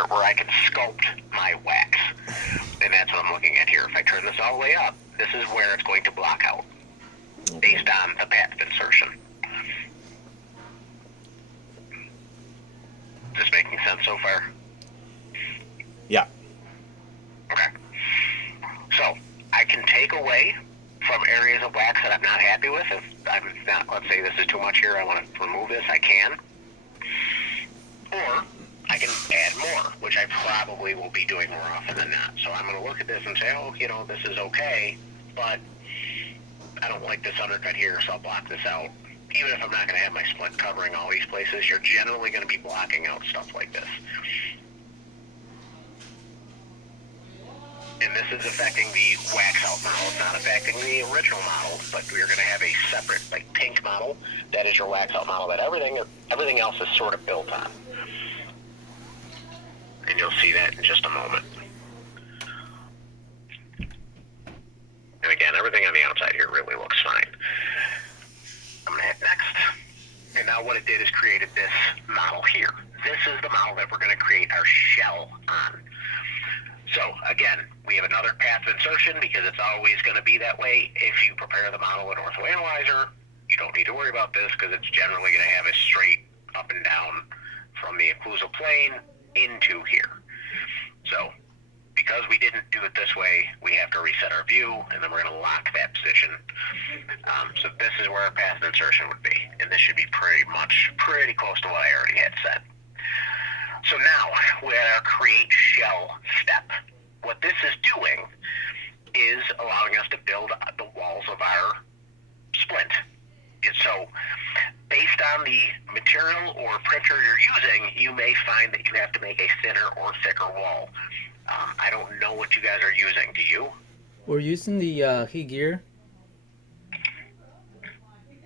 part where I can sculpt my wax. And that's what I'm looking at here. If I turn this all the way up, this is where it's going to block out based on the path of insertion. Is this making sense so far? Yeah. Okay. So I can take away from areas of wax that I'm not happy with. If I'm not, let's say this is too much here, I want to remove this, I can. Or I can add more, which I probably will be doing more often than not. So I'm going to look at this and say, oh, you know, this is okay, but I don't like this undercut here, so I'll block this out. Even if I'm not going to have my splint covering all these places, you're generally going to be blocking out stuff like this. And this is affecting the wax out model. It's not affecting the original model, but we're going to have a separate, like, pink model. That is your wax out model that everything else is sort of built on. And you'll see that in just a moment. And again, everything on the outside here really looks fine. I'm going to hit next. And now what it did is created this model here. This is the model that we're going to create our shell on. So again, we have another path of insertion because it's always going to be that way. If you prepare the model in Ortho Analyzer, you don't need to worry about this because it's generally going to have a straight up and down from the occlusal plane into here. So because we didn't do it this way, we have to reset our view, and then we're going to lock that position. So this is where our path of insertion would be, and this should be pretty close to what I already had said. So now we're at our create shell step. What this is doing is allowing us to build the walls of our splint. So based on the material or printer you're using, you may find that you have to make a thinner or thicker wall. I don't know what you guys are using. Do you? We're using the Hey Gear.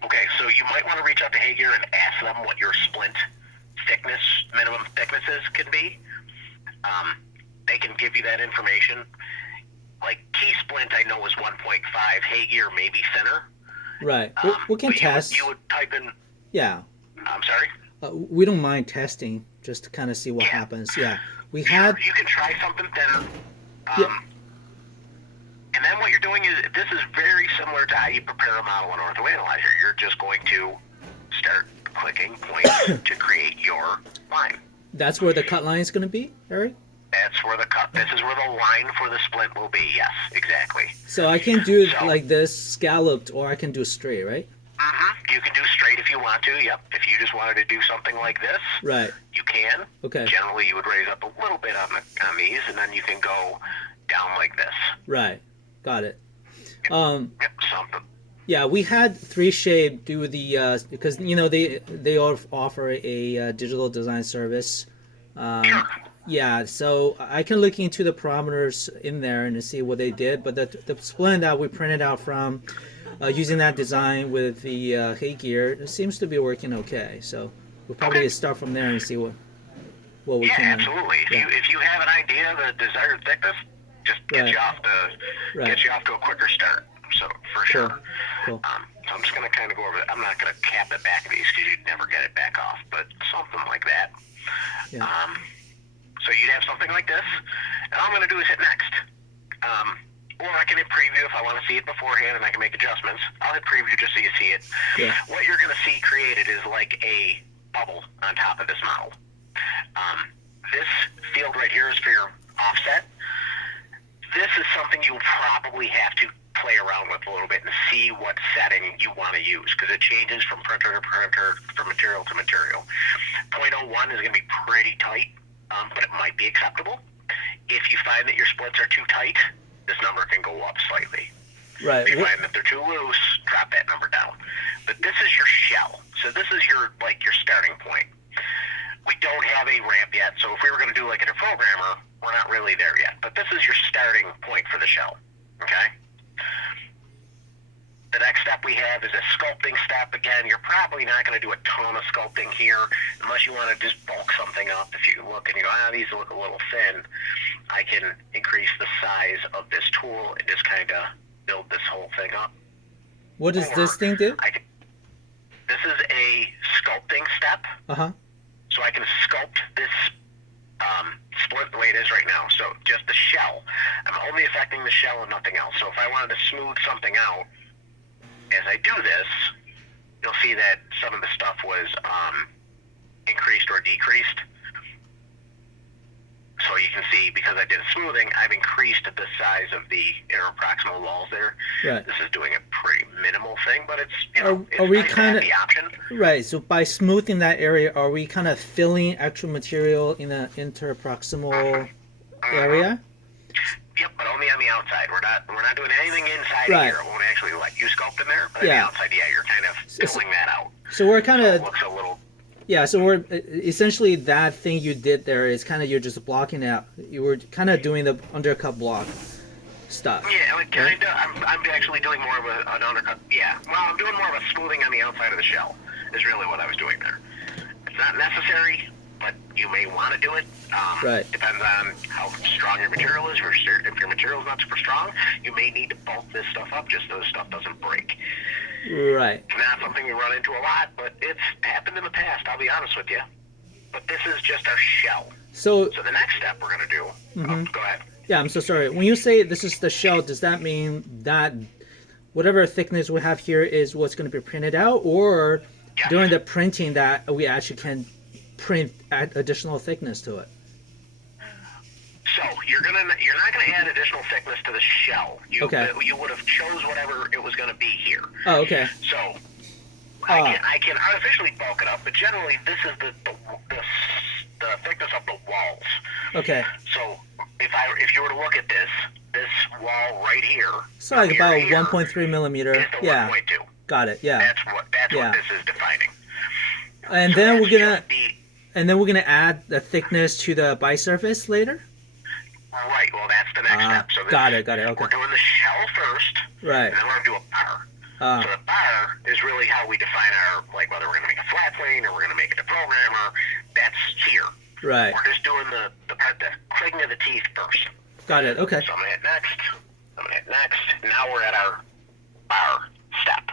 Okay, so you might want to reach out to Hey Gear and ask them what your splint thickness, minimum thicknesses can be. They can give you that information. Like Key Splint, I know is 1.5. Hey Gear may be thinner. Right. We can test. You would type in. Yeah. I'm sorry. We don't mind testing just to kind of see what happens. Yeah. We had. You can try something thinner. Yeah. And then what you're doing is, this is very similar to how you prepare a model in Ortho Analyzer. You're just going to start clicking points to create your line. That's where the cut line is going to be, Eric? This is where the line for the splint will be, yes, exactly. So I can do it like this, scalloped, or I can do straight, right? You can do straight if you want to, yep. If you just wanted to do something like this, right, you can. Okay. Generally, you would raise up a little bit on these, and then you can go down like this. Right, got it. Something. Yeah, we had 3Shape do the because you know they offer a digital design service. Sure. Yeah, so I can look into the parameters in there and see what they did. But the splint that we printed out from using that design with the Hey Gear, it seems to be working okay. So we'll probably start from there and see what we can. Yeah, absolutely. If you have an idea of the desired thickness, just get you off to a quicker start. So for sure. Cool. So I'm just going to kind of go over it. I'm not going to cap the back of these because you'd never get it back off, but something like that. Yeah. So you'd have something like this, and all I'm going to do is hit next. Or I can hit preview if I want to see it beforehand and I can make adjustments. I'll hit preview just so you see it. Yeah. What you're going to see created is like a bubble on top of this model. This field right here is for your offset. This is something you'll probably have to play around with a little bit and see what setting you want to use because it changes from printer to printer, from material to material. 0.01 is going to be pretty tight, but it might be acceptable. If you find that your splits are too tight, this number can go up slightly. Right. If you find that they're too loose, drop that number down. But this is your shell. So this is your starting point. We don't have a ramp yet, so if we were going to do like in a programmer, we're not really there yet. But this is your starting point for the shell, okay? The next step we have is a sculpting step. Again, you're probably not going to do a ton of sculpting here unless you want to just bulk something up. If you look and you go, these look a little thin, I can increase the size of this tool and just kind of build this whole thing up. What does this thing do? This is a sculpting step. Uh-huh. So I can sculpt this Splint the way it is right now. So just the shell. I'm only affecting the shell and nothing else. So if I wanted to smooth something out, as I do this, you'll see that some of the stuff was increased or decreased. So you can see, because I did a smoothing, I've increased the size of the interproximal walls there. Right. This is doing a pretty minimal thing, but it's, it's are we nice to kind have of the option. right? So by smoothing that area, are we kind of filling extra material in the interproximal area? Yep, but only on the outside. We're not doing anything inside Right. here. It won't actually let you sculpt in there, but on Yeah. the outside, yeah, you're kind of filling that out. So we're kind So of it looks a little. yeah. So we're essentially that thing you did there is kind of you're just blocking out. You were kind of doing the undercut block stuff. Yeah, like kind of. I'm actually doing more of an undercut. Yeah, well, I'm doing more of a smoothing on the outside of the shell. Is really what I was doing there. It's not necessary, but you may want to do it. Right. Depends on how strong your material is. If your material is not super strong, you may need to bulk this stuff up just so this stuff doesn't break. Right. It's not something we run into a lot, but it's happened in the past, I'll be honest with you. But this is just our shell. So So the next step we're going to do, go ahead. yeah, I'm so sorry. When you say this is the shell, does that mean that whatever thickness we have here is what's going to be printed out, or Yes. during the printing that we actually can print add additional thickness to it? So you're not gonna add additional thickness to the shell. Okay. You would have chose whatever it was gonna be here. Oh, okay. So I can artificially bulk it up, but generally this is the thickness of the walls. Okay. So if you were to look at this wall right here, So like here about to here 1.3 millimeter. is the Yeah. 1.2. Got it. Yeah. That's Yeah. what this is defining. And So then that's we're gonna just the- and then we're gonna add the thickness to the bisurface later. Right. Well, that's the next step. So Got it. Okay. We're doing the shell first, Right. and then we're gonna do a bar. Uh, So the bar is really how we define our, like, whether we're going to make a flat plane or we're going to make it a programmer. That's here. right. We're just doing the part, the clicking of the teeth first. Got it. Okay. So I'm going to hit next. I'm going to hit next. Now we're at our bar step.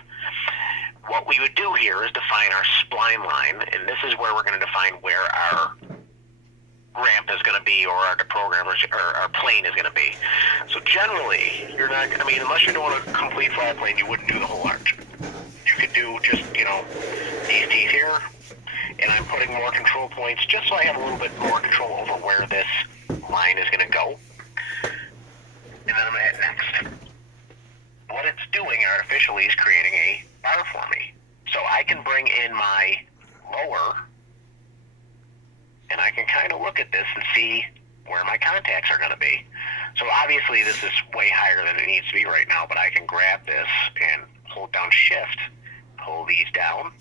What we would do here is define our spline line, and this is where we're going to define where our ramp is going to be, or our deprogrammers, or our plane is going to be. So generally, you're not, I mean, unless you're doing a complete flat plane, you wouldn't do the whole arch. You could do just, these teeth here, and I'm putting more control points just so I have a little bit more control over where this line is going to go. And then I'm going to hit next. What it's doing artificially is creating a bar for me. So I can bring in my lower, and I can kind of look at this and see where my contacts are going to be. So obviously this is way higher than it needs to be right now, but I can grab this and hold down shift, pull these down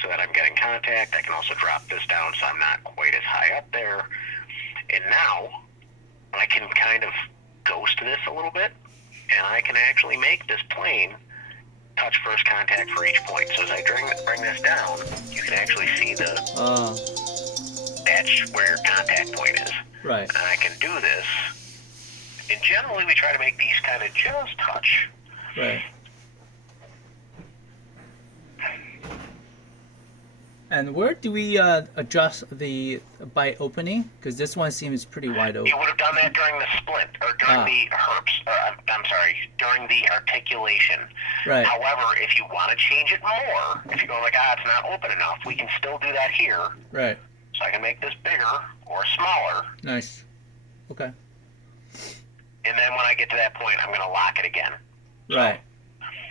so that I'm getting contact. I can also drop this down so I'm not quite as high up there. And now I can kind of ghost this a little bit, and I can actually make this plane touch first contact for each point. So as I bring this down, you can actually see that's where your contact point is. Right. And I can do this, and generally we try to make these kind of just touch. Right. And where do we adjust the bite opening? Because this one seems pretty wide open. You would have done that during the splint, or during the herps, I'm sorry, during the articulation. Right. However, if you want to change it more, if you go like, it's not open enough, we can still do that here. Right. So I can make this bigger or smaller, Nice. Okay. and then when I get to that point, I'm going to lock it again. Right.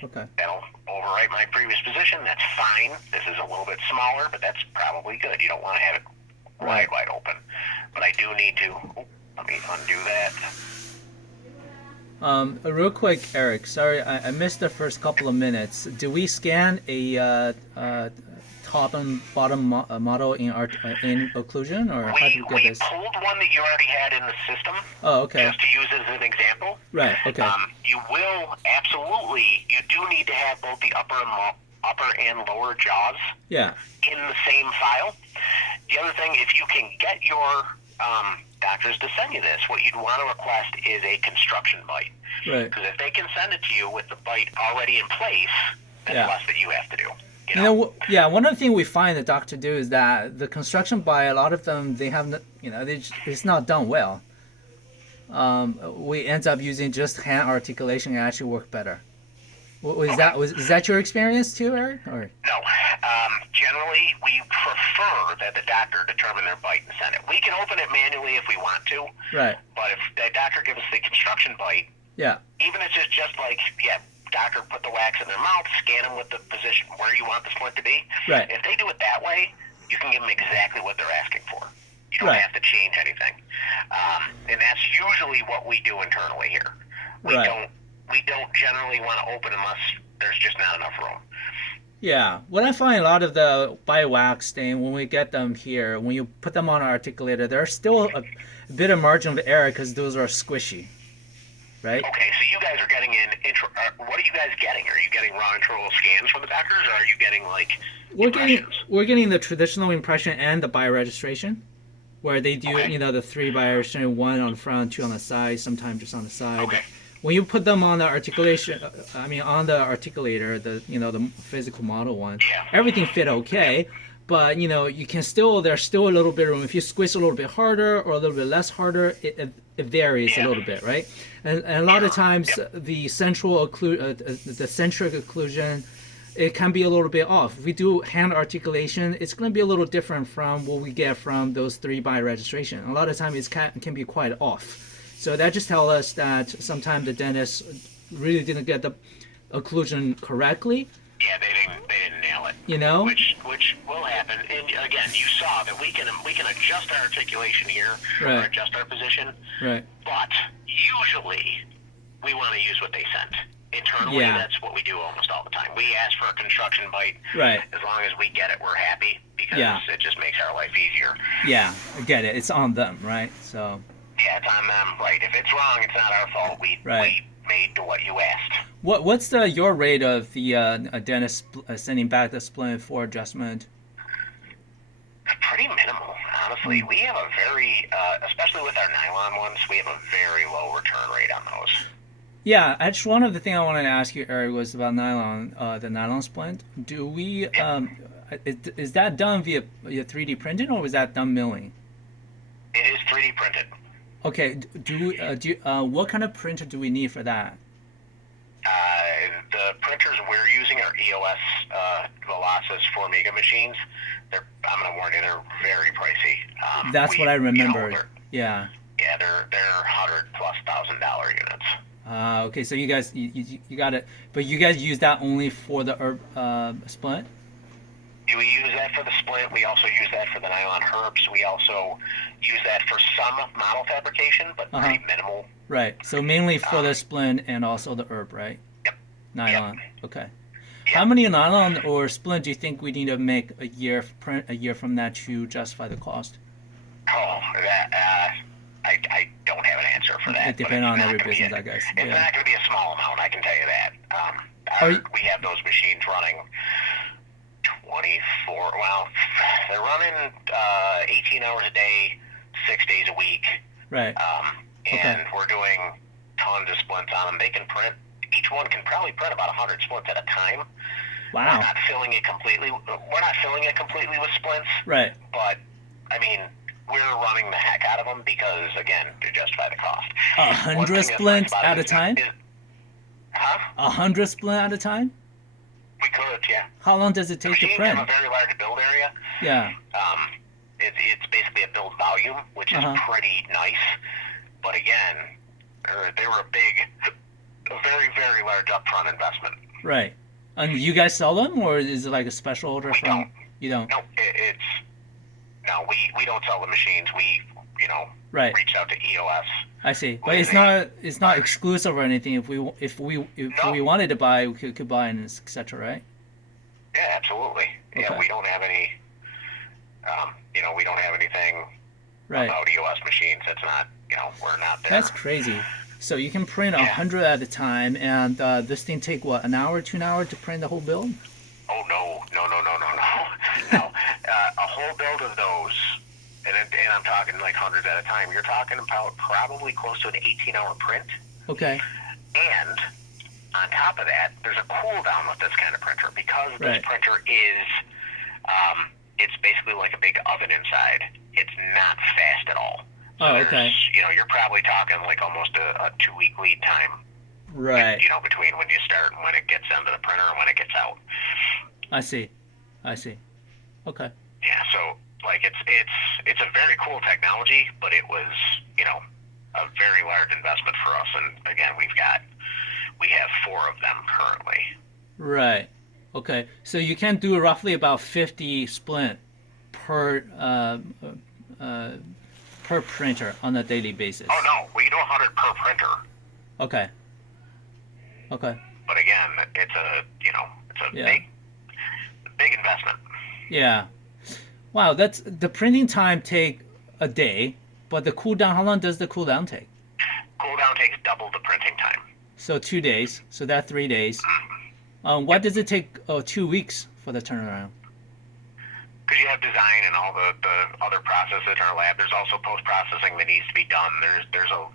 Okay. That'll overwrite my previous position. That's fine. This is a little bit smaller, but that's probably good. You don't want to have it wide open. But I do need to, let me undo that. Real quick, Eric. Sorry, I missed the first couple of minutes. Do we scan a top and bottom model in occlusion, or how do you get We this? pulled one that you already had in the system. Oh, okay. Just to use as an example. Right. Okay. You will absolutely. You do need to have both the upper and lower jaws Yeah. in the same file. The other thing, if you can get your doctors to send you this, what you'd want to request is a construction bite. Right. Because if they can send it to you with the bite already in place, that's Yeah. less that you have to do. You know, yeah. One of the things we find the doctor do is that the construction by a lot of them they have, it's not done well. We end up using just hand articulation and actually work better. Is that your experience too, Eric? Or No. Generally, we prefer that the doctor determine their bite and send it. We can open it manually if we want to, right? but if the doctor gives us the construction bite, Yeah. even if it's just like, doctor put the wax in their mouth, scan them with the position where you want the splint to be. Right. If they do it that way, you can give them exactly what they're asking for. You don't Right. have to change anything. And that's usually what we do internally here. We don't generally want to open unless there's just not enough room. Yeah, what I find a lot of the bi-wax stain when we get them here, when you put them on our articulator, there's still a bit of margin of error because those are squishy, right? Okay, so you guys are getting what are you guys getting? Are you getting raw internal scans from the doctors, or are you getting like impressions? We're getting the traditional impression and the bioregistration, where they do the 3 bioregistration, 1 on the front, 2 on the side, sometimes just on the side. Okay. When you put them on the articulation, on the articulator, the physical model one, everything fit okay, but you can there's still a little bit of room. If you squeeze a little bit harder or a little bit less harder, it varies a little bit, right? And a lot of times the the centric occlusion, it can be a little bit off. If we do hand articulation, it's going to be a little different from what we get from those 3 bioregistration. A lot of times it can be quite off. So that just tells us that sometimes the dentist really didn't get the occlusion correctly. Yeah, they didn't nail it. Which will happen. And again, you saw that we can adjust our articulation here, or adjust our position. Right. But usually, we want to use what they sent. Internally, that's what we do almost all the time. We ask for a construction bite. Right. As long as we get it, we're happy because it just makes our life easier. Yeah, I get it. It's on them, right? So. Yeah, it's on them, right? If it's wrong, it's not our fault. We made to what you asked. What's your rate of the dentist sending back the splint for adjustment? Pretty minimal, honestly. We have a very, especially with our nylon ones, we have a very low return rate on those. Yeah, actually, one of the things I wanted to ask you, Eric, was about nylon, the nylon splint. Do we, is that done via 3D printing, or was that done milling? It is 3D printed. Okay, what kind of printer do we need for that? The printers we're using are EOS Velocis 4 mega machines. I'm going to warn you, they're very pricey. That's what I remembered. Yeah, they're $100,000+ units. Okay, so you guys you got it, but you guys use that only for the splint? We use that for the splint. We also use that for the nylon herbs. We also use that for some model fabrication, but pretty minimal. Right. So mainly for the splint and also the herb, right? Yep. Nylon. Yep. Okay. Yep. How many nylon or splint do you think we need to make a year from that to justify the cost? Oh, that I don't have an answer for that. It depends on every business, I guess. It's not going to be a small amount, I can tell you that. We have those machines running 24. Well, they're running 18 hours a day, 6 days a week. Right. And we're doing tons of splints on them. They can print. Each one can probably print about 100 splints at a time. Wow. We're not filling it completely. With splints. Right. But I mean, we're running the heck out of them because, again, to justify the cost. 100 splints at a time? 100 splints at a time? We could, yeah. How long does it take to print? Have a very large build area. Yeah. It's basically a build volume, which is pretty nice. But again, they were a very, very large upfront investment. Right. And you guys sell them, or is it like a special order from? Don't. You don't. No, we don't sell the machines. We reached out to EOS. I see, but it's not exclusive or anything. If we wanted to buy, we could buy and etc. Right? Yeah, absolutely. Okay. Yeah, we don't have any. We don't have anything about EOS machines. That's not. We're not there. That's crazy. So you can print 100 at a time, and this thing take what, an hour, 2 hours to print the whole build? Oh no. A whole build of those. And I'm talking like hundreds at a time. You're talking about probably close to an 18-hour print. Okay. And On top of that, there's a cooldown with this kind of printer because this Right. printer is, it's basically like a big oven inside. It's not fast at all. So Oh, there's, okay. you're probably talking like almost a 2-week lead time, Right. between when you start and when it gets into the printer and when it gets out. I see. Okay. Yeah, so like it's a very cool technology, but it was, a very large investment for us. And again, we have 4 of them currently. Right. Okay. So you can do roughly about 50 splint per per printer on a daily basis. Oh no, we do 100 per printer. Okay. But again, it's a Yeah. big investment. Yeah. Wow, that's the printing time take a day, but the cooldown, how long does the cooldown take? Cooldown takes double the printing time. So 2 days. So that's 3 days. What does it take 2 weeks for the turnaround? Because you have design and all the other processes in our lab. There's also post processing that needs to be done. There's a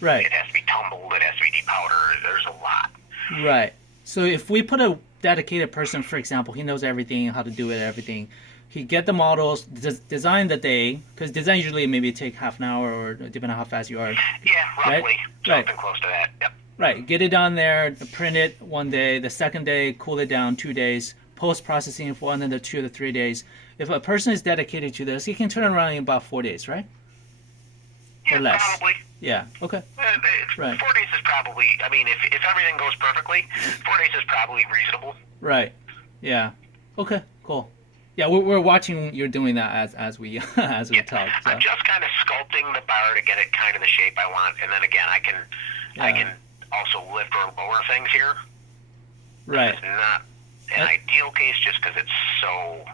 Right. It has to be tumbled. It has to be depowdered. There's a lot. Right. So if we put a dedicated person, for example, he knows everything, how to do it, everything. He get the models, design the day, because design usually maybe take half an hour or depending on how fast you are. Yeah, roughly Right. something close to that. Yep. Right. Get it on there, print it one day, the second day, cool it down 2 days, post processing for another 2 to 3 days. If a person is dedicated to this, he can turn it around in about 4 days, right? Yeah, Or less. probably. Yeah. Okay. Right. 4 days is probably. I mean, if everything goes perfectly, 4 days is probably reasonable. Right. Yeah. Okay. Cool. Yeah, we're watching you're doing that as we as we talk. So. I'm just kind of sculpting the bar to get it kind of the shape I want, and then again, I can also lift or lower things here. Right. It's not an ideal case just because it's so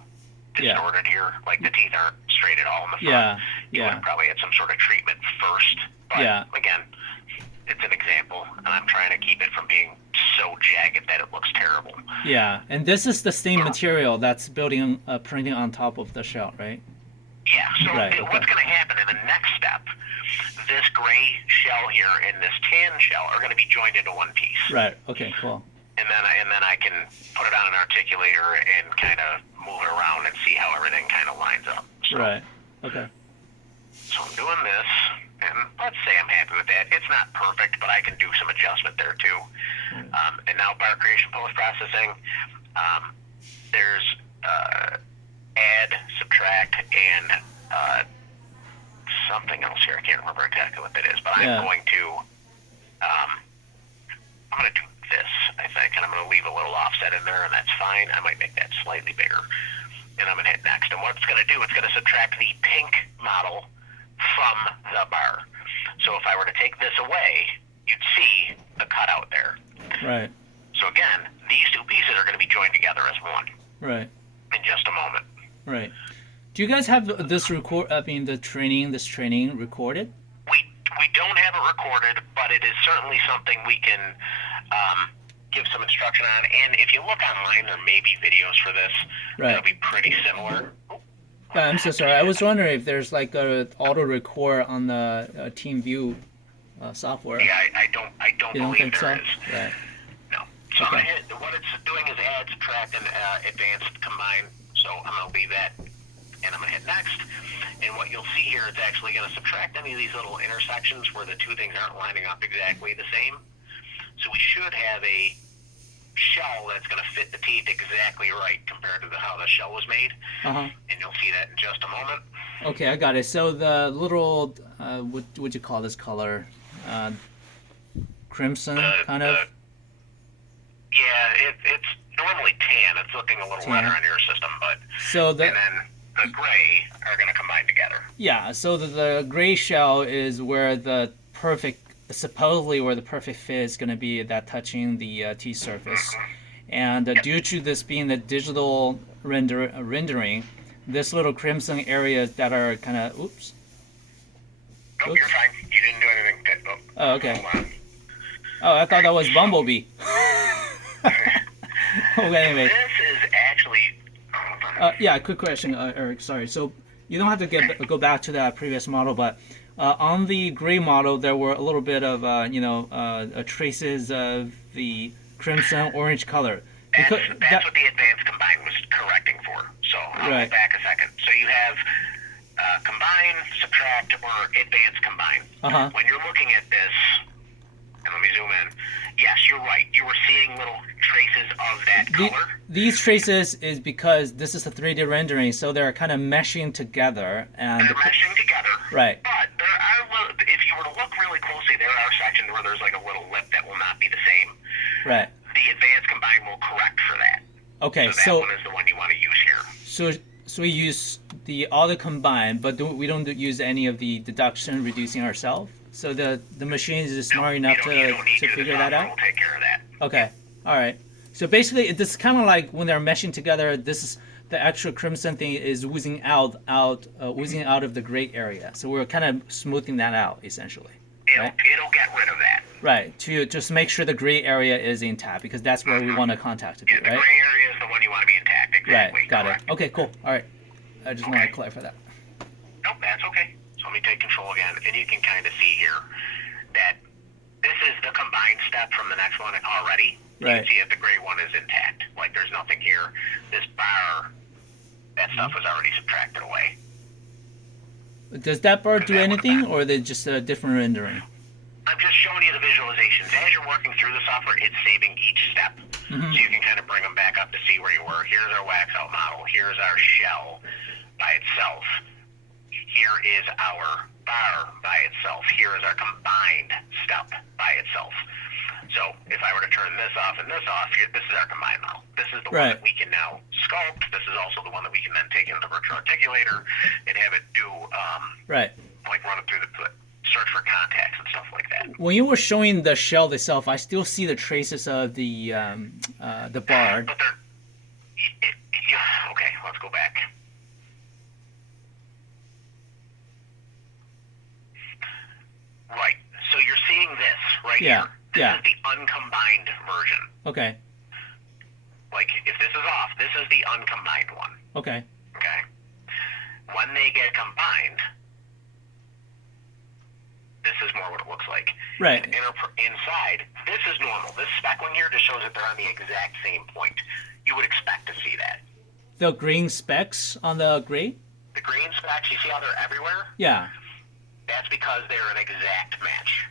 distorted here. Like the teeth aren't straight at all in the front. Yeah. You would have probably had some sort of treatment first. But again, it's an example, and I'm trying to keep it from being so jagged that it looks terrible. Yeah, and this is the same material that's building printing on top of the shell, right? Yeah, so what's going to happen in the next step, this gray shell here and this tan shell are going to be joined into one piece. Right, okay, cool. And then I can put it on an articulator and kind of move it around and see how everything kind of lines up. So, Right, okay. So I'm doing this, and let's say I'm happy with that. It's not perfect, but I can do some adjustment there too. And now bar creation, post-processing, there's add, subtract, and something else here. I can't remember exactly what that is, but I'm going to do this, I think, and I'm going to leave a little offset in there, and that's fine. I might make that slightly bigger, and I'm going to hit next. And what it's going to do, it's going to subtract the pink model from the bar. So if I were to take this away, you'd see the cutout there. Right. So again, these 2 pieces are going to be joined together as one. Right. In just a moment. Right. Do you guys have this this training recorded? We don't have it recorded, but it is certainly something we can give some instruction on. And if you look online, there may be videos for this. Right. That'll be pretty similar. Yeah, I'm so sorry. I was wondering if there's like a auto record on the TeamView software. Yeah, I don't You don't believe think so? there is. Right. No. So I'm gonna hit, what it's doing is add, subtract, and advanced combine. So I'm going to leave that, and I'm going to hit next. And what you'll see here, it's actually going to subtract any of these little intersections where the 2 things aren't lining up exactly the same. So we should have a shell that's going to fit the teeth exactly right compared to how the shell was made. Uh-huh. And you'll see that in just a moment. Okay, I got it. So the little, what would you call this color? Crimson, kind of? Yeah, it's normally tan. It's looking a little redder on your system, but and then the gray are going to combine together. Yeah, so the gray shell is where supposedly where the perfect fit is going to be, that touching the teeth surface. And due to this being the digital rendering, this little crimson areas that are kind of, oops. Nope, you're fine. You didn't do anything. Oh, okay. Oh, I thought that was Bumblebee. Okay, anyway. This is actually... Yeah, quick question, Eric. Sorry. So you don't have to go back to that previous model, but On the gray model, there were a little bit of traces of the crimson orange color. That's what the advanced combine was correcting for. So I'll go back a second. So you have combine, subtract, or advanced combine. When you're looking at this, and let me zoom in. Yes, you're right. You were seeing little traces of that color. These traces is because this is a 3D rendering, so they're kind of meshing together. And they're meshing together. Right. But there are, if you were to look really closely, there are sections where there's like a little lip that will not be the same. Right. The advanced combine will correct for that. Okay, so that one is the one you want to use here. So we use the auto combine, but we don't use any of the deduction reducing ourselves. So the machine is smart enough to figure that out. We'll take care of that. Okay, all right. So basically, it's kind of like when they're meshing together. This is the actual crimson thing is oozing out of the gray area. So we're kind of smoothing that out essentially. It'll get rid of that. Right, to just make sure the gray area is intact because that's where we want to contact to be, right? The gray area is the one you want to be intact. Exactly. Right, got it. Okay, cool. All right. I just want to clarify that. Nope, that's okay. So let me take control again, and you can kind of see here that this is the combined step from the next one already. You can see that the gray one is intact. Like there's nothing here. This bar, that stuff was already subtracted away. Does that bar do anything, or is it just a different rendering? I'm just showing you the visualizations. As you're working through the software, it's saving each step. So you can kind of bring them back up to see where you were. Here's our wax out model. Here's our shell by itself. Here is our bar by itself. Here is our combined step by itself. So if I were to turn this off and this off, this is our combined model. This is the one that we can now sculpt. This is also the one that we can then take into the virtual articulator and have it do, like run it through the search for contacts and stuff like that. When you were showing the shell itself, I still see the traces of the bar. But okay, let's go back. Right. So you're seeing this right here. This is the uncombined version. Okay. Like if this is off, this is the uncombined one. Okay. Okay. When they get combined, this is more what it looks like. Right. And inside, this is normal. This spec one here just shows that they're on the exact same point. You would expect to see that. The green specks on the gray? The green specks, you see how they're everywhere? Yeah. That's because they're an exact match.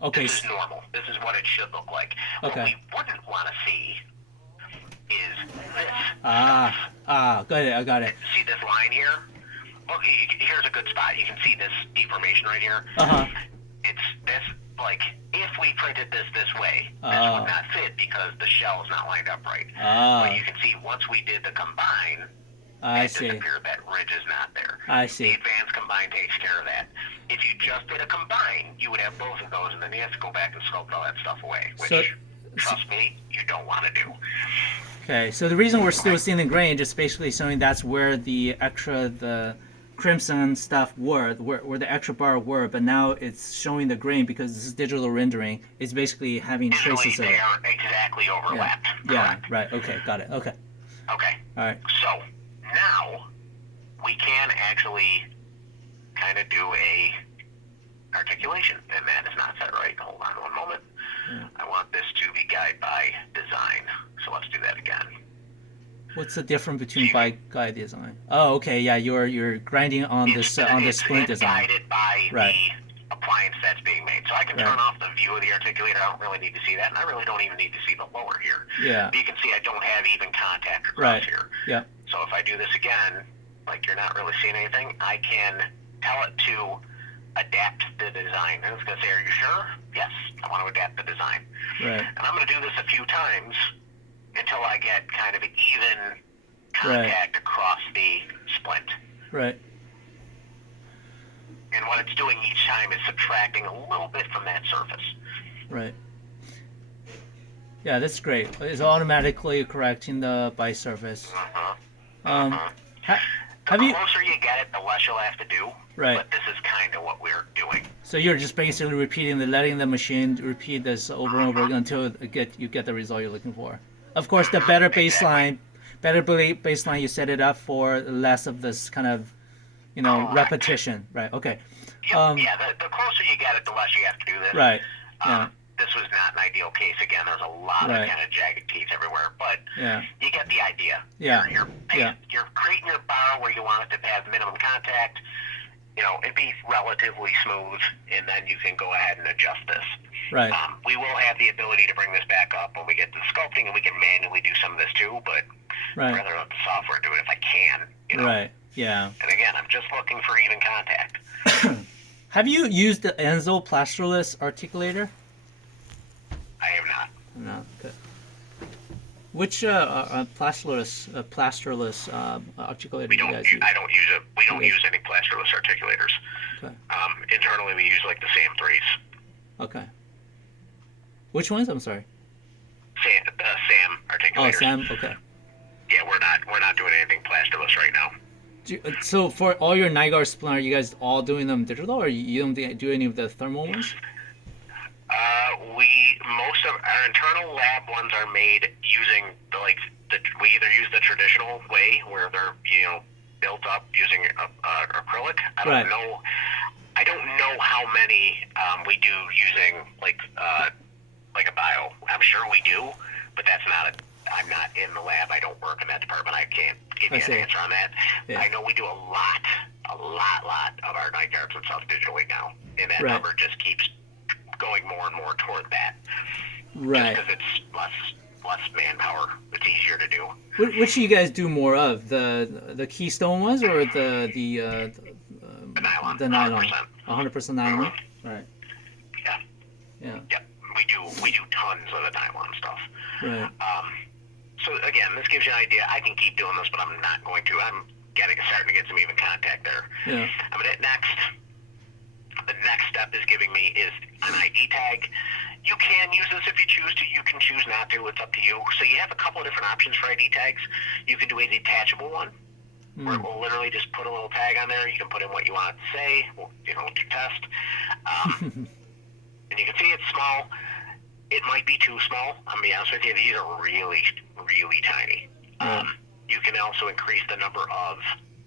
Okay. This is normal. This is what it should look like. Okay. What we wouldn't want to see is this. Got it. I got it. See this line here? Well, here's a good spot. You can see this deformation right here. It's this, like, if we printed this way, this would not fit because the shell is not lined up right. But you can see once we did the combine, it disappeared. That ridge is not there. I see. The advanced combine takes care of that. If you just did a combine, you would have both of those, and then you have to go back and sculpt all that stuff away, which, trust me, you don't want to do. Okay, so the reason we're still seeing the grain just basically showing that's where the crimson stuff were, where the extra bar were, but now it's showing the grain because this is digital rendering. It's basically having traces of it. They are exactly overlapped. Yeah, right. Okay, got it. Okay. Okay. All right. So now we can actually kind of do a articulation, and that is not set right. Hold on one moment. I want this to be guide by design, so let's do that again. What's the difference between by guide design? Oh, okay, yeah, you're grinding on this Splint design. It's guided by the appliance that's being made. So I can turn off the view of the articulator. I don't really need to see that, and I really don't even need to see the lower here. Yeah. But you can see I don't have even contact across here. Yeah. So if I do this again, like you're not really seeing anything, I can tell it to adapt the design. And it's going to say, are you sure? Yes, I want to adapt the design. Right. And I'm going to do this a few times until I get kind of even contact across the splint. Right. And what it's doing each time is subtracting a little bit from that surface. Right. Yeah, that's great. It's automatically correcting the by surface. The closer you get it, the less you'll have to do. Right. But this is kind of what we're doing. So you're just basically letting the machine repeat this over and over again until you get the result you're looking for. Of course, the better baseline you set it up for, less of this kind of, repetition. Right. Okay. Um, yeah, the closer you get it, the less you have to do this. right. Yeah. This was not an ideal case. Again, there's a lot Right. of kind of jagged teeth everywhere, but Yeah. you get the idea. Yeah. You're creating your bar where you want it to have minimum contact. You know, it'd be relatively smooth, and then you can go ahead and adjust this. Right. We will have the ability to bring this back up when we get to sculpting, and we can manually do some of this too, but I'd Right. rather let the software do it if I can. You know? Right. Yeah. And again, I'm just looking for even contact. Have you used the Enzo plasterless articulator? I have not. No. Good. Which plasterless articulator We do you don't. guys use? I don't use it. We don't Yes. use any plasterless articulators. Okay. Internally, we use like the SAM 3s. Okay. Which ones? I'm sorry. SAM Oh, articulators. Sam. Okay. Yeah, we're not doing anything plasterless right now. So for all your Nygaard splint, are you guys all doing them digital, or you don't do any of the thermal ones? Most of our internal lab ones are made using we either use the traditional way where they're built up using acrylic. I don't know how many we do using like a bio. I'm sure we do, but I'm not in the lab. I don't work in that department. I can't give you an answer on that. Yeah. I know we do a lot of our night guards and stuff digitally now, and that number just keeps going more and more toward that. Right. Just because it's less manpower. It's easier to do. Which do you guys do more of? The Keystone ones or the nylon? The nylon. 100%. 100% nylon. Right. Yeah. Yeah. Yep. We do tons of the nylon stuff. Right. So again, this gives you an idea. I can keep doing this, but I'm not going to. I'm starting to get some even contact there. Yeah. I'm gonna hit next. The next step is giving me is an ID tag. You can use this if you choose to. You can choose not to. It's up to you. So you have a couple of different options for ID tags. You can do a detachable one, where it will literally just put a little tag on there. You can put in what you want it to say. To test. And you can see it's small. It might be too small. I'm gonna be honest with you. These are really, really tiny. You can also increase the number of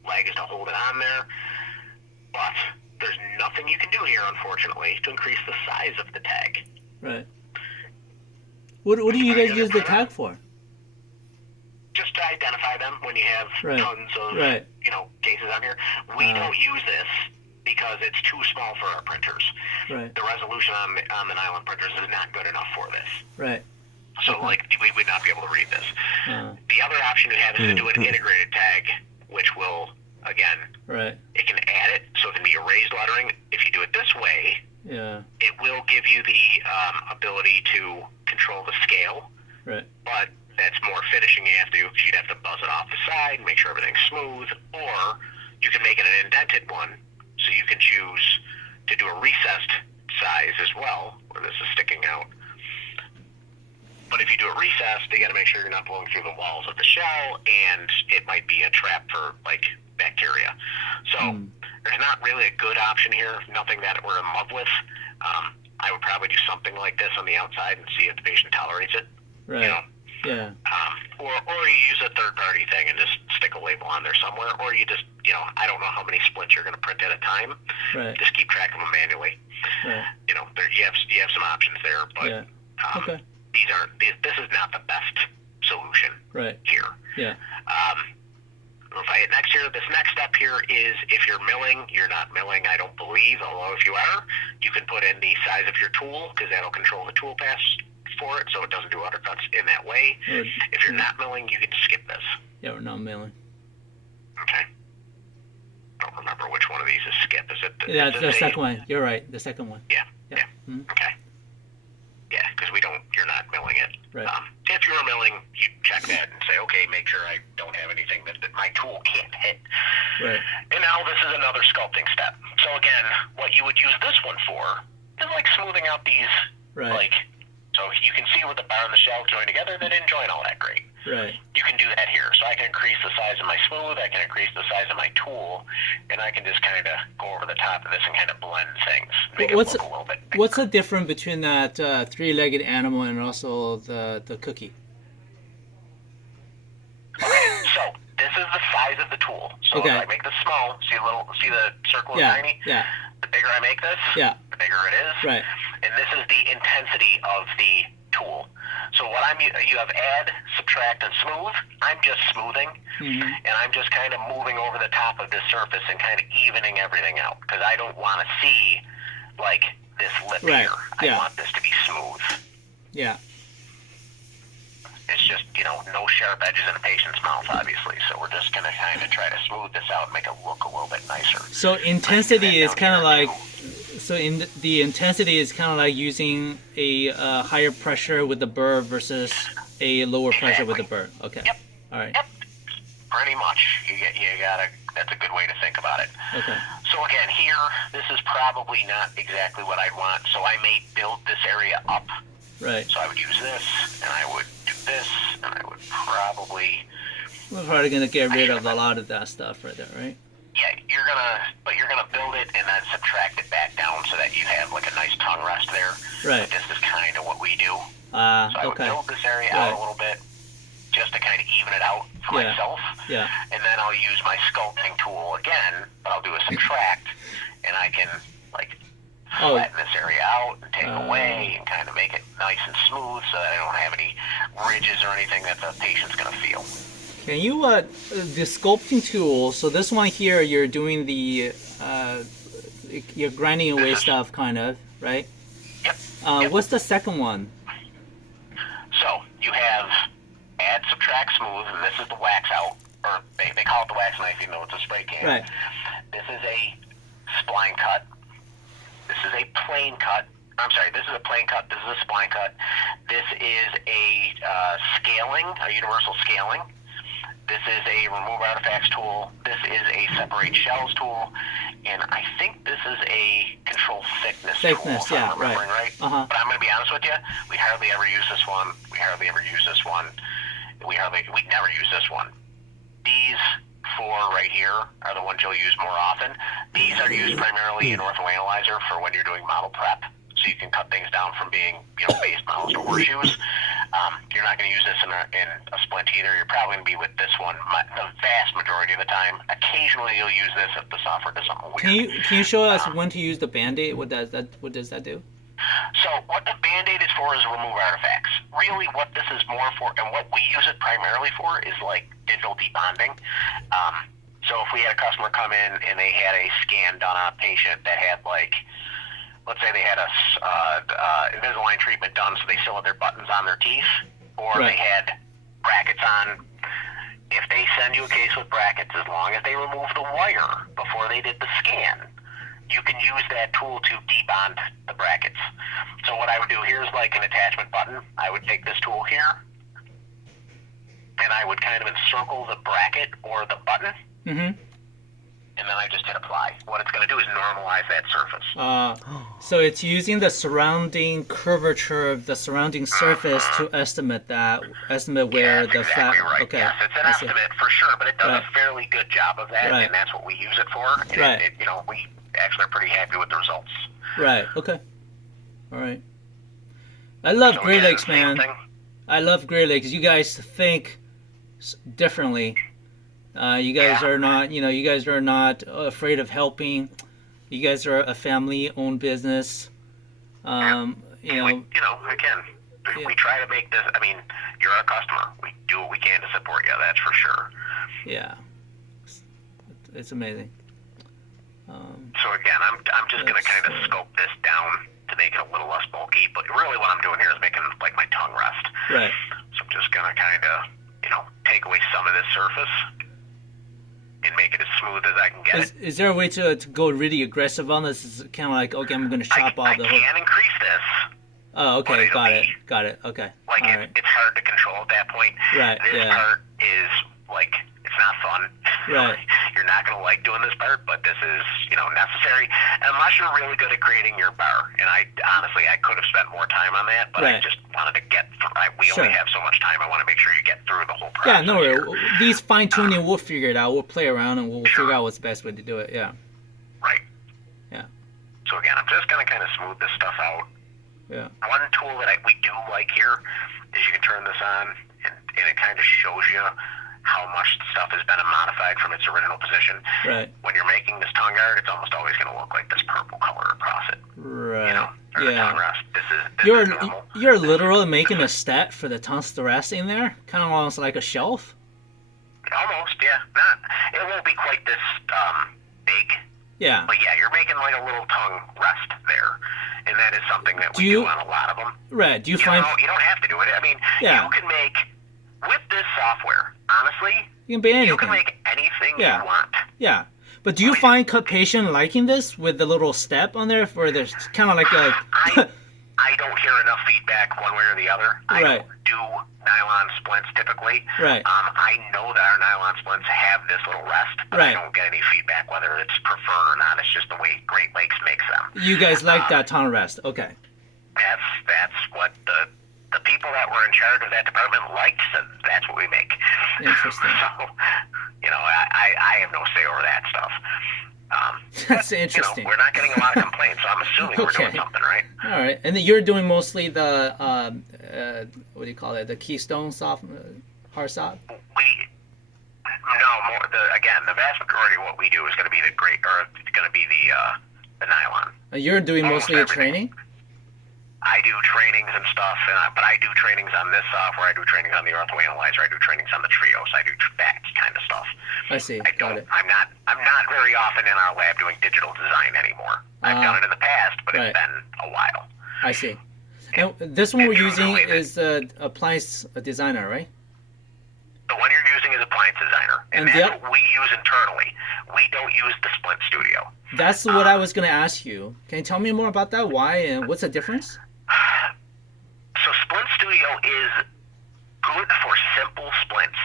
legs to hold it on there, but there's nothing you can do here, unfortunately, to increase the size of the tag. Right. What do you guys use the tag for? Just to identify them when you have tons of cases on here. We don't use this because it's too small for our printers. Right. The resolution on the nylon printers is not good enough for this. Right. So we would not be able to read this. The other option you have is to do an integrated tag, which will again, it can add it so it can be erased lettering. If you do it this way, it will give you the ability to control the scale. Right. But that's more finishing you have to do because you'd have to buzz it off the side, make sure everything's smooth, or you can make it an indented one, so you can choose to do a recessed size as well, where this is sticking out. But if you do it recessed, you got to make sure you're not blowing through the walls of the shell, and it might be a trap for bacteria. So there's not really a good option here. Nothing that we're in love with. I would probably do something like this on the outside and see if the patient tolerates it. Right. Yeah. Or you use a third-party thing and just stick a label on there somewhere, or you just, I don't know how many splints you're going to print at a time. Right. Just keep track of them manually. Right. You have some options there, but this is not the best solution here. Yeah. If I hit next here, this next step here is if you're milling, you're not milling, I don't believe, although if you are, you can put in the size of your tool because that'll control the tool pass for it, so it doesn't do undercuts in that way. If you're not milling, you can skip this. Yeah, we're not milling. Okay. I don't remember which one of these is skip. Is it? The second one. You're right. The second one. Yeah. Okay. Yeah, because you're not milling it. Right. If you're milling, you check that and say, okay, make sure I don't have anything that my tool can't hit. Right. And now this is another sculpting step. So again, what you would use this one for is smoothing out these, so you can see where the bar and the shell join together. They didn't join all that great. Right. You can do that here. So I can increase the size of my smooth, I can increase the size of my tool, and I can just kind of go over the top of this and kind of blend things. Make it look a little bit bigger. What's the difference between that three-legged animal and also the cookie? Okay, so this is the size of the tool. So if I make this small, see the circle is tiny? Yeah. The bigger bigger I make this, Yeah. the bigger it is. Right. And this is the intensity of the tool. So what you have add, subtract, and smooth. I'm just smoothing, and I'm just kind of moving over the top of this surface and kind of evening everything out because I don't want to see like this lip Right. here. I want this to be smooth. Yeah. It's just, no sharp edges in a patient's mouth, obviously. So we're just going to kind of try to smooth this out and make it look a little bit nicer. So intensity is kind of like, the intensity is kind of like using a higher pressure with the burr versus a lower pressure with the burr. Okay. Yep. All right. Yep. Pretty much. You gotta. That's a good way to think about it. Okay. So again, here, this is probably not exactly what I'd want. So I may build this area up. Right. So I would use this, and I would do this, and I would probably. We're probably gonna get rid of a lot of that stuff right there, right? Yeah, you're gonna build it and then subtract it back down so that you have like a nice tongue rest there. Right. But this is kind of what we do. So I would Okay. build this area out a little bit, just to kind of even it out for myself. Yeah. And then I'll use my sculpting tool again, but I'll do a subtract, and I can like flatten this area out and take away and kind of make it nice and smooth so that I don't have any ridges or anything that the patient's gonna feel. Can you the sculpting tool? So this one here, you're doing the you're grinding away stuff, kind of, right? Yep. What's the second one? So you have add, subtract, smooth, and this is the wax out, or they call it the wax knife, even though it's a spray can. Right. This is a spline cut. This is a plain cut. I'm sorry, this is a plain cut. This is a spline cut. This is a scaling, a universal scaling. This is a remove artifacts tool. This is a separate shells tool. And I think this is a control thickness tool, if I'm remembering right. Uh-huh. But I'm going to be honest with you, we hardly ever use this one. We never use this one. These four right here are the ones you'll use more often. These are used primarily in orthoanalyzer for when you're doing model prep. So you can cut things down from being, base models to horseshoes. You're not going to use this in a splint either. You're probably going to be with this one the vast majority of the time. Occasionally you'll use this if the software does something weird. Can you show us when to use the Band-Aid? What does that do? So what the Band-Aid is for is remove artifacts. Really what this is more for, and what we use it primarily for, is like digital debonding. So if we had a customer come in and they had a scan done on a patient that had let's say they had a Invisalign treatment done, so they still had their buttons on their teeth, or they had brackets on. If they send you a case with brackets, as long as they remove the wire before they did the scan, you can use that tool to debond the brackets. So what I would do, here's like an attachment button. I would take this tool here, and I would kind of encircle the bracket or the button, and then I just hit apply. What it's going to do is normalize that surface. So it's using the surrounding curvature of the surrounding surface to estimate where the fat. Right. Okay. Yes, it's an estimate for sure, but it does a fairly good job of that, and that's what we use it for. And we actually are pretty happy with the results. Right. Okay. All right. I love Great Lakes, man. I love Great Lakes. You guys think differently. You guys are not. You guys are not afraid of helping. You guys are a family-owned business. Again, we try to make this. I mean, you're our customer. We do what we can to support you. That's for sure. Yeah. It's amazing. So again, I'm just going to kind of scope this down to make it a little less bulky, but really what I'm doing here is making like my tongue rest. Right. So I'm just going to kind of, take away some of this surface and make it as smooth as I can get it. Is there a way to go really aggressive on this? Is it kind of like, okay, I'm going to chop off the whole... I can increase this. Oh, okay, got it, okay. Like, it's hard to control at that point. Right, This part is, like, it's not fun. Right. You're not going to like doing this part, but this is, necessary. Unless you're really good at creating your bar. And I could have spent more time on that, but I just wanted to get through. We only have so much time. I want to make sure you get through the whole process. Yeah, no worry. These fine-tuning, we'll figure it out. We'll play around and we'll figure out what's the best way to do it, yeah. Right. Yeah. So again, I'm just going to kind of smooth this stuff out. Yeah. One tool that we do like here is you can turn this on, and it kind of shows you how much stuff has been modified from its original position. Right. When you're making this tongue guard, it's almost always going to look like this purple color across it. Right. Or the tongue Yeah. rest. This is normal. You're literally making a step for the tongue to rest in there, kind of almost like a shelf. Almost, yeah. It won't be quite this big. Yeah. But yeah, you're making like a little tongue rest there, and that is something that we do on a lot of them. Right. Do you find you don't have to do it? I mean, Yeah. you can make with this software. Honestly, you can be anything? you can make anything Yeah. you want. Yeah. But do you find patient liking this with the little step on there, where there's kind of like a I don't hear enough feedback one way or the other. I Right. don't do nylon splints typically. Right. I know that our nylon splints have this little rest, but I Right. don't get any feedback whether it's preferred or not. It's just the way Great Lakes makes them. You guys like that tongue rest? Okay. That's what the people that were in charge of that department liked, so that's what we make. Interesting. So, I have no say over that stuff. That's interesting. We're not getting a lot of complaints, so I'm assuming we're doing Okay. something right. All right. And then you're doing mostly the what do you call it? The Keystone soft hard sock. The vast majority of what we do is going to be the nylon. You're doing Almost mostly the everything. training. I do trainings and stuff, but I do trainings on this software. I do trainings on the Ortho Analyzer. I do trainings on the Trios. I do that kind of stuff. I see. I Got don't. it. I'm not very often in our lab doing digital design anymore. I've done it in the past, but Right. it's been a while. I see. Now, this one we're And using truthfully, is Appliance Designer, right? The one you're using is Appliance Designer, and And that's what we use internally. We don't use the Splint Studio. That's what I was going to ask you. Can you tell me more about that? Why and what's the difference? So Splint Studio is good for simple splints.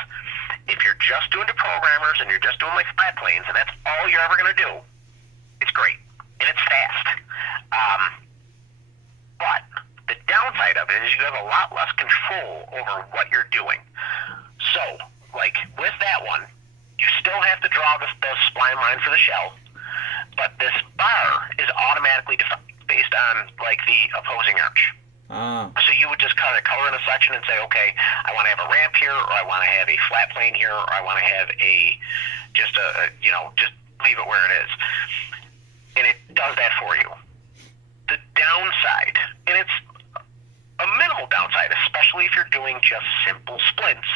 If you're just doing the programmers and you're just doing like flat planes, and that's all you're ever going to do, it's great and it's fast. But the downside of it is you have a lot less control over what you're doing. So, like with that one, you still have to draw the spline line for the shell, but this bar is automatically defined based on like the opposing arch. So you would just kind of color in a section and say, okay, I want to have a ramp here, or I want to have a flat plane here, or I want to have just leave it where it is. And it does that for you. The downside, and it's a minimal downside, especially if you're doing just simple splints,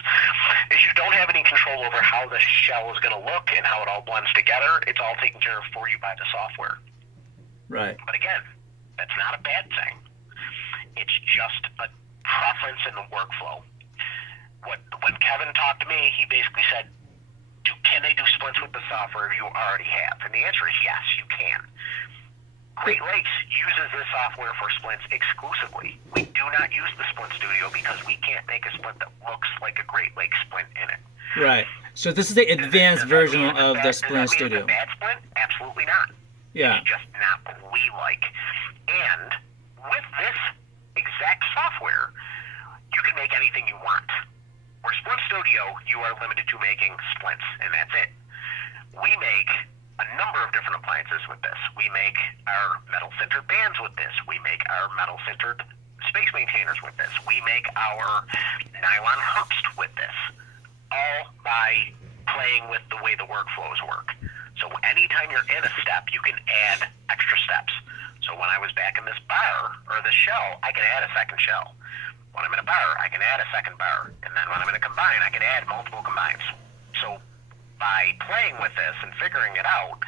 is you don't have any control over how the shell is going to look and how it all blends together. It's all taken care of for you by the software. Right. But again, that's not a bad thing. It's just a preference in the workflow. When Kevin talked to me, he basically said, can they do splints with the software you already have? And the answer is yes, you can. Great Lakes uses this software for splints exclusively. We do not use the Splint Studio because we can't make a splint that looks like a Great Lakes splint in it. Right. So this is the advanced version of the Splint Does that Studio. mean it's a bad splint? Absolutely not. Yeah. It's just not what we like. And with this exact software, you can make anything you want. Where Splint Studio, you are limited to making splints, and that's it. We make a number of different appliances with this. We make our metal-sintered bands with this. We make our metal-sintered space maintainers with this. We make our nylon Herbst with this, all by playing with the way the workflows work. So anytime you're in a step, you can add extra steps. So when I was back in this bar, or the shell, I can add a second shell. When I'm in a bar, I can add a second bar. And then when I'm in a combine, I can add multiple combines. So by playing with this and figuring it out,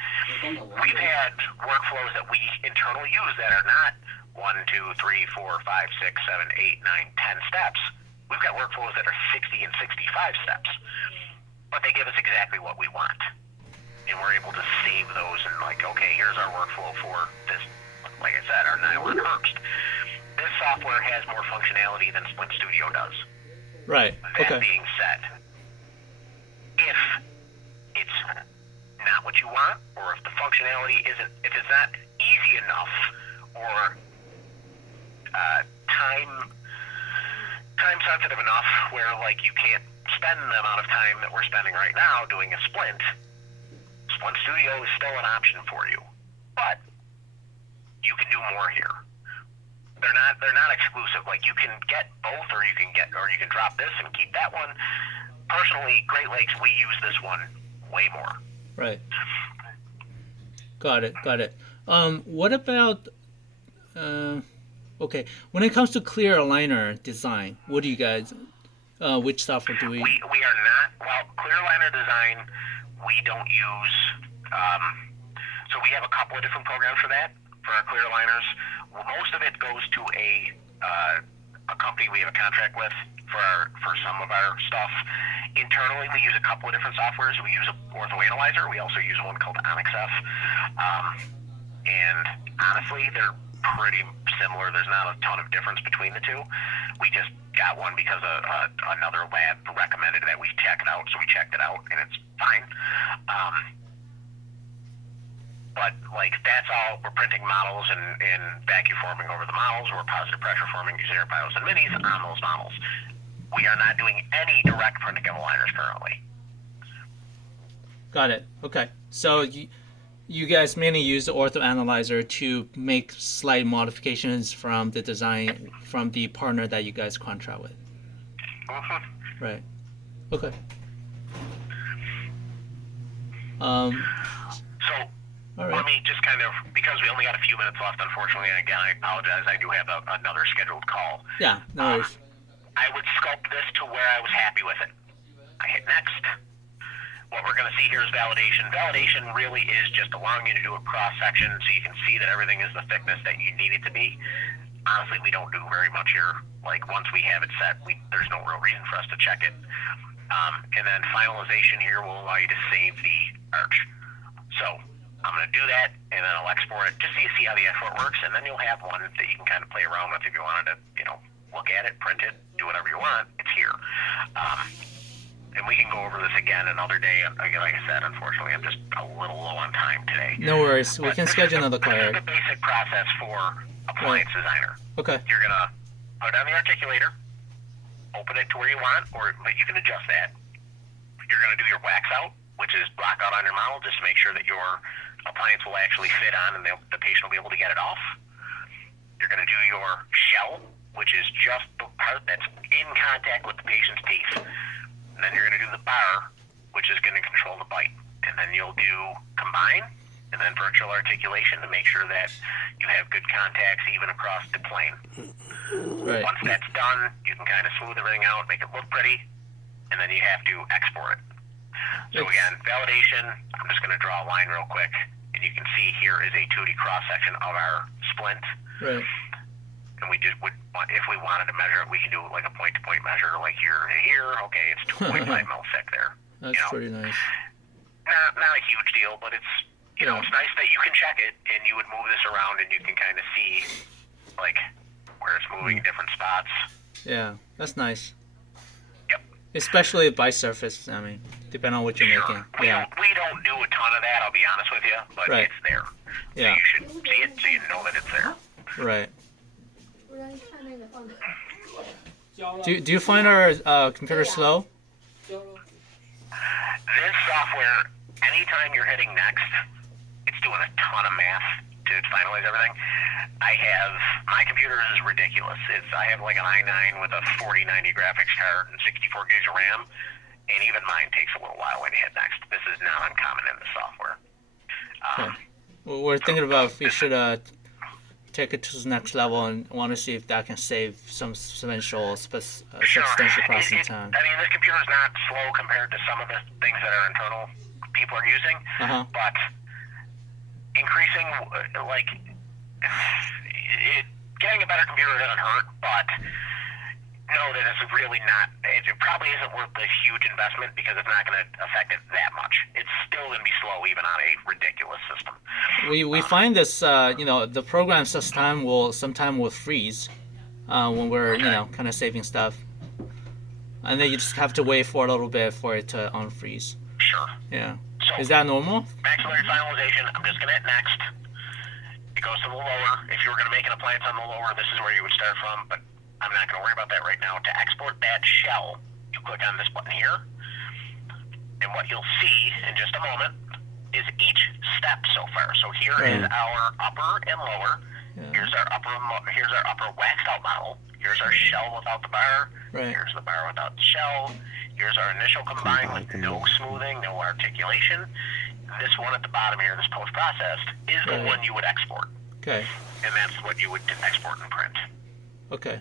we've had workflows that we internally use that are not 1, 2, 3, 4, 5, 6, 7, 8, 9, 10 steps. We've got workflows that are 60 and 65 steps. But they give us exactly what we want. And we're able to save those and like, okay, here's our workflow for this, like I said, our nylon Herbst. This software has more functionality than Splint Studio does. Right. That Okay. being said, if it's not what you want, or if the functionality if it's not easy enough, or time sensitive enough where like you can't spend the amount of time that we're spending right now doing a splint, Splint Studio is still an option for you. But you can do more here. They're not exclusive. Like you can get both, or you can drop this and keep that one. personally, Great Lakes, we use this one way more. Right. Got it. What about okay? When it comes to clear aligner design, what do you guys? Which software do we? We are not, well, clear aligner design, we don't use, so we have a couple of different programs for that, for our clear aligners. Most of it goes to a company we have a contract with for some of our stuff. Internally, we use a couple of different softwares. We use Ortho Analyzer. We also use one called OnyxF. And honestly, they're pretty similar. There's not a ton of difference between the two. We just got one because another lab recommended that we check it out, so we checked it out, and it's fine. But like that's all. We're printing models and vacuum forming over the models. We're positive pressure forming using our bios and minis on those models. We are not doing any direct printing of aligners currently. Got it. Okay. So you guys mainly use the Ortho Analyzer to make slight modifications from the design from the partner that you guys contract with. Mm-hmm. Right. Okay. So All right. let me just kind of, because we only got a few minutes left, unfortunately, and again, I apologize, I do have another scheduled call. Yeah. No worries. I would sculpt this to where I was happy with it. I hit next. What we're going to see here is validation. Validation really is just allowing you to do a cross-section so you can see that everything is the thickness that you need it to be. Honestly, we don't do very much here. Like, once we have it set, there's no real reason for us to check it. And then finalization here will allow you to save the arch. So I'm going to do that, and then I'll export it just so you see how the export works, and then you'll have one that you can kind of play around with if you wanted to, look at it, print it, do whatever you want. It's here. And we can go over this again another day. Again, like I said, unfortunately, I'm just a little low on time today. No worries. We can schedule another call. This is the basic process for Appliance Designer. Okay. You're going to put it on the articulator, open it to where you want, but you can adjust that. You're going to do your wax out, which is block out on your model, just to make sure that your appliance will actually fit on and the patient will be able to get it off. You're going to do your shell, which is just the part that's in contact with the patient's teeth. And then you're going to do the bar, which is going to control the bite. And then you'll do combine, and then virtual articulation to make sure that you have good contacts even across the plane. Right. Once that's done, you can kind of smooth everything out, make it look pretty, and then you have to export it. So again, validation, I'm just going to draw a line real quick, and you can see here is a 2D cross-section of our splint. Right. And we just would, if we wanted to measure it, we can do like a point-to-point measure, like here, okay, it's 2.5 mil thick there. That's pretty nice. Not a huge deal, but it's, it's nice that you can check it, and you would move this around, and you can kind of see, like, where it's moving in different spots. Yeah, that's nice. Yep. Especially by surface, I mean, depending on what you're making. We Yeah. don't do a ton of that, I'll be honest with you, but Right. it's there. Yeah. So you should see it so you know that it's there. Right. Do you find our computer slow? This software, anytime you're hitting next, it's doing a ton of math to finalize everything. My computer is ridiculous. I have like an i9 with a 4090 graphics card and 64 gigs of RAM, and even mine takes a little while when you hit next. This is not uncommon in the software. Okay. Well, we're thinking about if we should take it to the next level and want to see if that can save some substantial processing time. I mean, this computer is not slow compared to some of the things that our internal people are using, but increasing, getting a better computer doesn't hurt, but know that it's really not, it probably isn't worth the huge investment because it's not going to affect it that much. It's still going to be slow even on a ridiculous system. We find this, the program sometime will freeze when we're, kind of saving stuff. And then you just have to wait for a little bit for it to unfreeze. Sure. Yeah. So, is that normal? Maxillary finalization, I'm just going to hit next. It goes to the lower. If you were going to make an appliance on the lower, this is where you would start from, but I'm not going to worry about that right now. To export that shell, you click on this button here, and what you'll see in just a moment is each step so far. So here is our upper and lower. Yeah. Here's our upper waxed out model. Here's our shell without the bar. Right. Here's the bar without the shell. Here's our initial combine with no smoothing, no articulation. This one at the bottom here, this post-processed, is the Right. one you would export. Okay. And that's what you would export and print. Okay.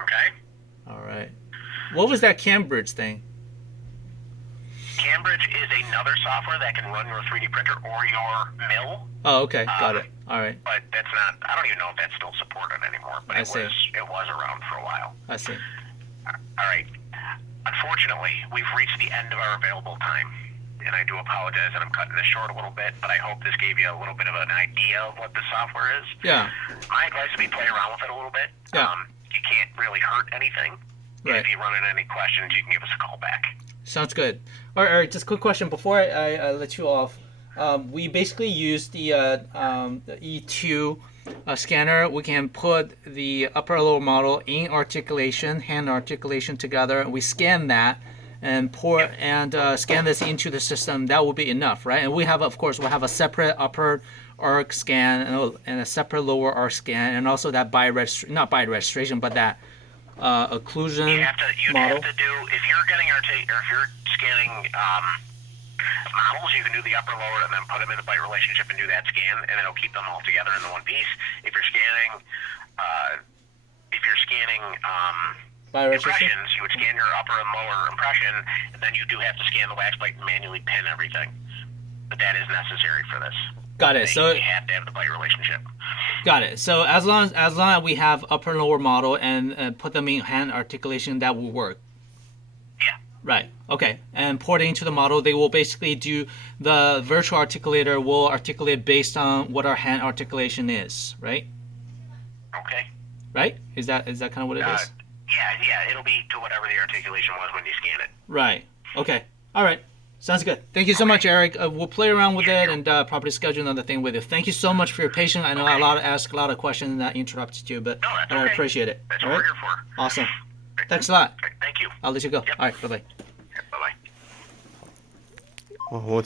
Okay? All right. What was that Cambridge thing? Cambridge is another software that can run your 3D printer or your mill, Oh, okay. Got it. All right. but that's not, I don't even know if that's still supported anymore, but I it see. was around for a while. I see. All right. Unfortunately, we've reached the end of our available time, and I do apologize that I'm cutting this short a little bit, but I hope this gave you a little bit of an idea of what the software is. Yeah. My advice would be play around with it a little bit. Yeah. You can't really hurt anything. And Right. if you run into any questions, you can give us a call back. Sounds good. All right. Just a quick question before I let you off. We basically use the E2 scanner. We can put the upper and lower model in articulation, hand articulation together, and we scan that and scan this into the system. That will be enough, right? And we have, of course, a separate upper arc scan and a separate lower arc scan, and also that not by registration, but that occlusion You'd model. have to do, if you're getting or if you're scanning models, you can do the upper lower and then put them in the byte relationship and do that scan, and it'll keep them all together in the one piece. If you're scanning By registration? impressions, you would scan your upper and lower impression, and then you do have to scan the wax plate and manually pin everything. But that is necessary for this. Got it. So you have to have the byte relationship. got it. So as long as we have upper and lower model and put them in hand articulation, that will work. Yeah. Right. Okay. And porting into the model, they will basically do the virtual articulator will articulate based on what our hand articulation is, right? Okay. Right? Is that kind of what it is? Yeah, it'll be to whatever the articulation was when you scan it. Right. Okay. All right. Sounds good. Thank you so much, Eric. We'll play around with it and probably schedule another thing with you. Thank you so much for your patience. I know I asked a lot of questions and that interrupted you, but No, that's I okay. appreciate it. That's All what right. we're here for. Awesome. Thanks a lot. Thank you. I'll let you go. Yep. All right. Bye-bye. Bye-bye. 我